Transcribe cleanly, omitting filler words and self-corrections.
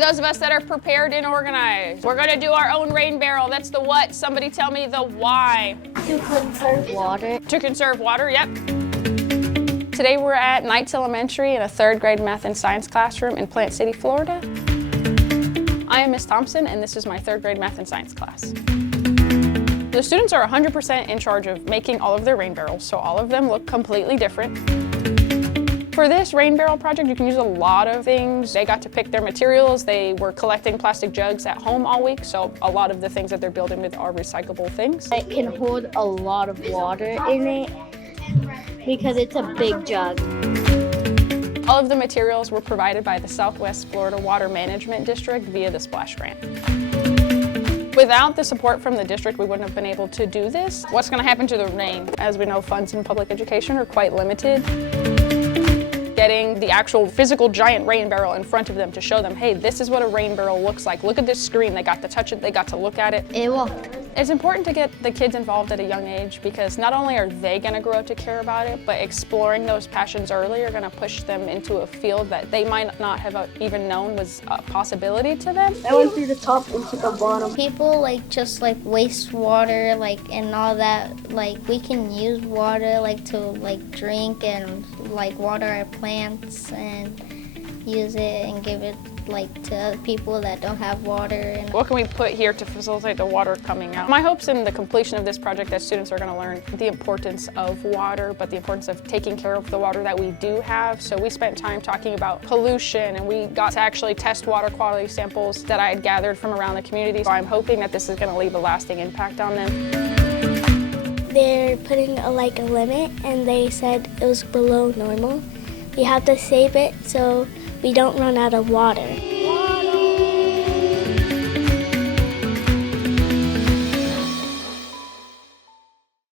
those of us that are prepared and organized, we're gonna do our own rain barrel. That's the what. Somebody tell me the why. To conserve water. To conserve water, yep. Today we're at KNS Elementary in a 3rd grade math and science classroom in Plant City, Florida. I am Miss Thompson, and this is my 3rd grade math and science class. The students are 100% in charge of making all of their rain barrels, so all of them look completely different. For this rain barrel project, you can use a lot of things. They got to pick their materials. They were collecting plastic jugs at home all week, so a lot of the things that they're building with are recyclable things. It can hold a lot of water in it because it's a big jug. All of the materials were provided by the Southwest Florida Water Management District via the Splash Grant. Without the support from the district, we wouldn't have been able to do this. What's going to happen to the rain? As we know, funds in public education are quite limited. Getting the actual physical giant rain barrel in front of them to show them, hey, this is what a rain barrel looks like. Look at this screen. They got to touch it. They got to look at it. It will. It's important to get the kids involved at a young age because not only are they going to grow up to care about it, but exploring those passions early are going to push them into a field that they might not have even known was a possibility to them. I went through the top into the bottom. People just waste water and all that. We can use water to drink and water our plants and use it and give it to people that don't have water. What can we put here to facilitate the water coming out? My hope's in the completion of this project that students are going to learn the importance of water, but the importance of taking care of the water that we do have. So we spent time talking about pollution, and we got to actually test water quality samples that I had gathered from around the community. So I'm hoping that this is going to leave a lasting impact on them. They're putting a limit, and they said it was below normal. We have to save it so we don't run out of water.